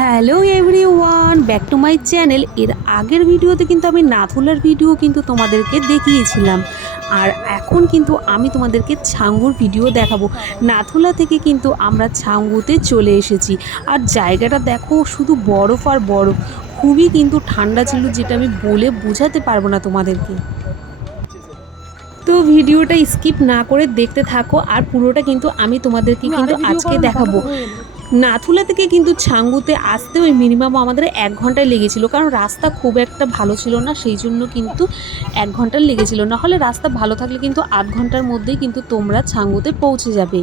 Hello everyone, back to my channel. এর আগের ভিডিওতে কিন্তু আমি নাথুলার ভিডিও কিন্তু তোমাদেরকে দেখিয়েছিলাম, আর এখন কিন্তু আমি তোমাদেরকে ছাঙ্গুর ভিডিও দেখাবো। নাথুলা থেকে কিন্তু আমরা ছাঙ্গুতে চলে এসেছি, আর জায়গাটা দেখো, শুধু বরফ আর বরফ। খুবই কিন্তু ঠান্ডা ছিল, যেটা আমি বলে বোঝাতে পারবো না তোমাদেরকে। তো ভিডিওটা স্কিপ না করে দেখতে থাকো, আর পুরোটা কিন্তু আমি তোমাদেরকে কিন্তু আজকে দেখাবো। নাথুলা থেকে কিন্তু ছাঙ্গুতে আসতে ওই মিনিমাম আমাদের 1 ঘন্টায় লেগেছিল, কারণ রাস্তা খুব একটা ভালো ছিল না, সেই জন্য কিন্তু 1 ঘন্টা লেগেছিল। নাহলে রাস্তা ভালো থাকলে কিন্তু 8 ঘন্টার মধ্যেই কিন্তু তোমরা ছাঙ্গুতে পৌঁছে যাবে।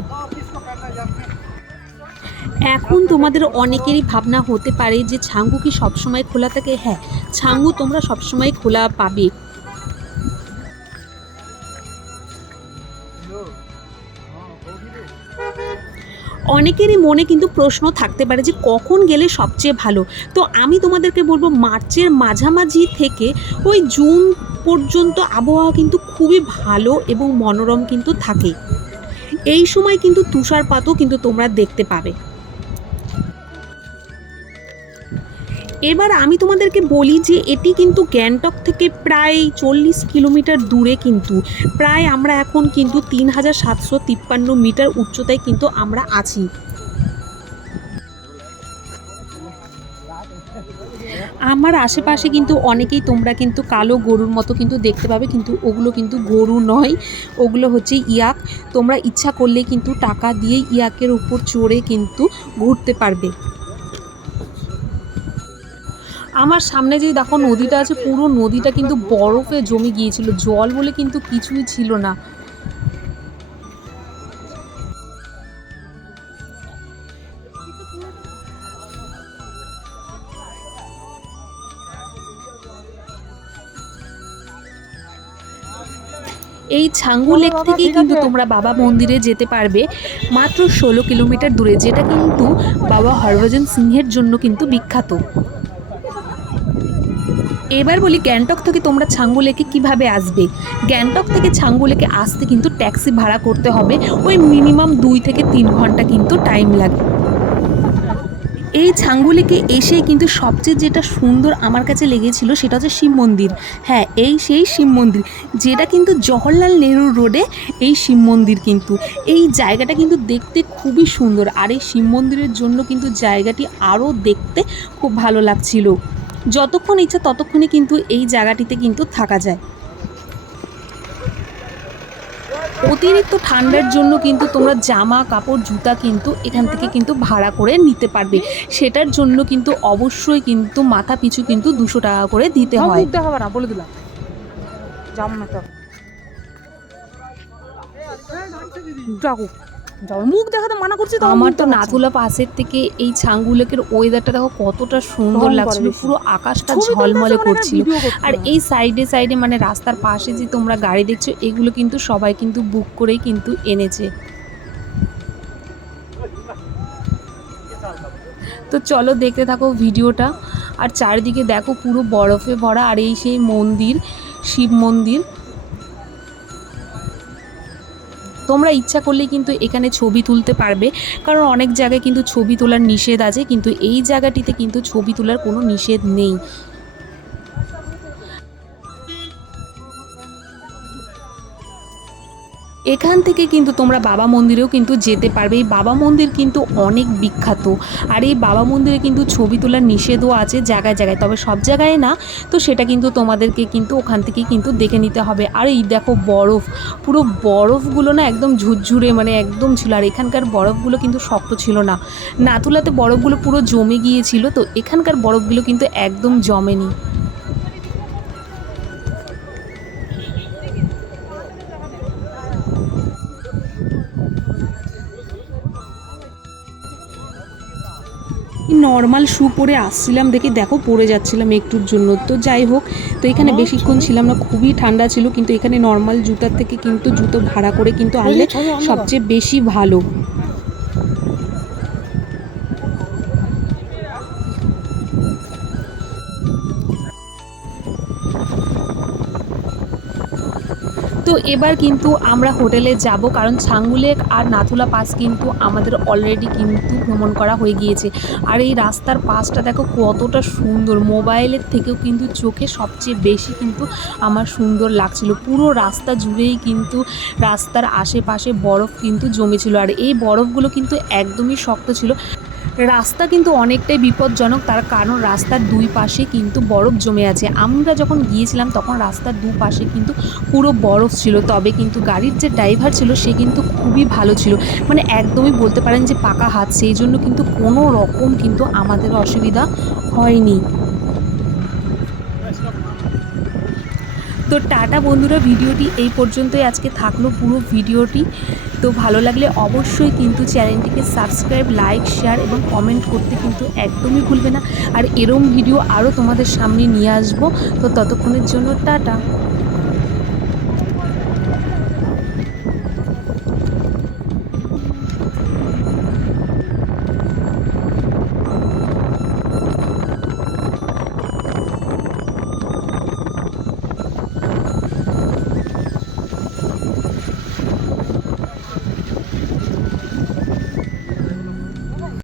এখন তোমাদের অনেকেরই ভাবনা হতে পারে যে ছাঙ্গু কি সবসময় খোলা থাকে? হ্যাঁ, ছাঙ্গু তোমরা সবসময় খোলা পাবে। অনেকেরই মনে কিন্তু প্রশ্ন থাকতে পারে যে কখন গেলে সবচেয়ে ভালো। তো আমি তোমাদেরকে বলবো, মার্চের মাঝামাঝি থেকে ওই জুন পর্যন্ত আবহাওয়া কিন্তু খুবই ভালো এবং মনোরম কিন্তু থাকে। এই সময় কিন্তু তুষারপাতও কিন্তু তোমরা দেখতে পাবে। এবার আমি তোমাদেরকে বলি যে এটি কিন্তু গ্যাংটক থেকে প্রায় 40 কিলোমিটার দূরে, কিন্তু প্রায় আমরা এখন কিন্তু 3753 মিটার উচ্চতায় কিন্তু আমরা আছি। আমার আশেপাশে কিন্তু অনেকেই তোমরা কিন্তু কালো গরুর মতো কিন্তু দেখতে পাবে, কিন্তু ওগুলো কিন্তু গরু নয়, ওগুলো হচ্ছে ইয়াক। তোমরা ইচ্ছা করলে কিন্তু টাকা দিয়ে ইয়াকের উপর চড়ে কিন্তু ঘুরতে পারবে। আমার সামনে যে দেখো নদীটা আছে, পুরো নদীটা কিন্তু বরফে জমে গিয়েছিল, জল বলে কিন্তু কিছুই ছিল না। এই ছাঙ্গু লেক থেকেই কিন্তু তোমরা বাবা মন্দিরে যেতে পারবে, মাত্র 16 কিলোমিটার দূরে, যেটা কিন্তু বাবা হরভজন সিংহের জন্য কিন্তু বিখ্যাত। এবার বলি গ্যাংটক থেকে তোমরা ছাঙ্গু লেকে কীভাবে আসবে। গ্যাংটক থেকে ছাঙ্গু লেকে আসতে কিন্তু ট্যাক্সি ভাড়া করতে হবে, ওই মিনিমাম 2 থেকে 3 ঘন্টা কিন্তু টাইম লাগে। এই ছাঙ্গু লেকে এসে কিন্তু সবচেয়ে যেটা সুন্দর আমার কাছে লেগেছিল সেটা হচ্ছে শিব মন্দির। হ্যাঁ, এই সেই শিব মন্দির, যেটা কিন্তু জওহরলাল নেহরু রোডে এই শিব মন্দির। কিন্তু এই জায়গাটা কিন্তু দেখতে খুবই সুন্দর, আর এই শিব মন্দিরের জন্য কিন্তু জায়গাটি আরও দেখতে খুব ভালো লাগছিল। যতক্ষণ ইচ্ছা ততক্ষণই কিন্তু এই জায়গাটিতে কিন্তু থাকা যায়। অতিরিক্ত ঠান্ডার জন্য কিন্তু তোমরা জামা কাপড় জুতা কিন্তু এখান থেকে কিন্তু ভাড়া করে নিতে পারবে, সেটার জন্য কিন্তু অবশ্যই কিন্তু মাথা পিছু কিন্তু 200 টাকা করে দিতে হয়। বলে দিলাম যাম না তো যাও মুখ দেখাতে মানা করছি। আমার তো নাথুলা পাশের থেকে এই ছাঙ্গু লেকের ওয়েদারটা দেখো কতটা সুন্দর লাগছিল, পুরো আকাশটা ঝলমলে করছিল। আর এই সাইডে সাইডে মানে রাস্তার পাশে যে তোমরা গাড়ি দেখছো, এগুলো কিন্তু সবাই কিন্তু বুক করেই কিন্তু এনেছে। তো চলো দেখতে থাকো ভিডিওটা। আর চারিদিকে দেখো পুরো বরফে ভরা, আর এই সেই মন্দির, শিব মন্দির। তোমরা ইচ্ছা করলেই কিন্তু এখানে ছবি তুলতে পারবে, কারণ অনেক জায়গায় কিন্তু ছবি তোলার নিষেধ আছে, কিন্তু এই জায়গাটিতে কিন্তু ছবি তোলার কোনো নিষেধ নেই। এখান থেকে কিন্তু তোমরা বাবা মন্দিরেও কিন্তু যেতে পারবে। এই বাবা মন্দির কিন্তু অনেক বিখ্যাত, আর এই বাবা মন্দিরে কিন্তু ছবি তোলার নিষেধও আছে জায়গায় জায়গায়, তবে সব জায়গায় না। তো সেটা কিন্তু তোমাদেরকে কিন্তু ওখান থেকেই কিন্তু দেখে নিতে হবে। আর এই দেখো বরফ, পুরো বরফগুলো না একদম ঝুরঝুরে মানে একদম ছিল, আর এখানকার বরফগুলো কিন্তু শক্ত ছিল না। নাথুলাতে বরফগুলো পুরো জমে গিয়েছিল, তো এখানকার বরফগুলো কিন্তু একদম জমেনি। নর্মাল শু পরে আসছিলাম দেখে দেখো পড়ে যাচ্ছিলাম একটুর জন্য। তো যাই হোক, তো এখানে বেশিক্ষণ ছিলাম না, খুবই ঠান্ডা ছিল, কিন্তু এখানে নর্মাল জুতার থেকে কিন্তু জুতো ভাড়া করে কিন্তু আনলে সবচেয়ে বেশি ভালো। তো এবার কিন্তু আমরা হোটেলে যাব, কারণ ছাঙ্গু লেক আর নাথুলা পাস কিন্তু আমাদের অলরেডি কিন্তু ভ্রমণ করা হয়ে গিয়েছে। আর এই রাস্তার পাশটা দেখো কতটা সুন্দর, মোবাইলের থেকেও কিন্তু চোখে সবচেয়ে বেশি কিন্তু আমার সুন্দর লাগছিল। পুরো রাস্তা জুড়েই কিন্তু রাস্তার আশেপাশে বরফ কিন্তু জমেছিল, আর এই বরফগুলো কিন্তু একদমই শক্ত ছিল। রাস্তা কিন্তু অনেকটাই বিপজ্জনক, তার কারণ রাস্তার দুই পাশে কিন্তু বরফ জমে আছে। আমরা যখন গিয়েছিলাম তখন রাস্তার দুপাশে কিন্তু পুরো বরফ ছিল, তবে কিন্তু গাড়ির যে ড্রাইভার ছিল সে কিন্তু খুবই ভালো ছিল, মানে একদমই বলতে পারেন যে পাকা হাত, সেই জন্য কিন্তু কোনো রকম কিন্তু আমাদের অসুবিধা হয়নি। তো টাটা বন্ধুরা, ভিডিওটি এই পর্যন্তই আজকে থাকলো পুরো ভিডিওটি। তো ভালো লাগলে অবশ্যই কিন্তু চ্যানেলটিকে সাবস্ক্রাইব, লাইক, শেয়ার এবং কমেন্ট করতে কিন্তু একদমই ভুলবে না। আর এরম ভিডিও আরও তোমাদের সামনে নিয়ে আসবো। তো ততক্ষণের জন্য টাটা।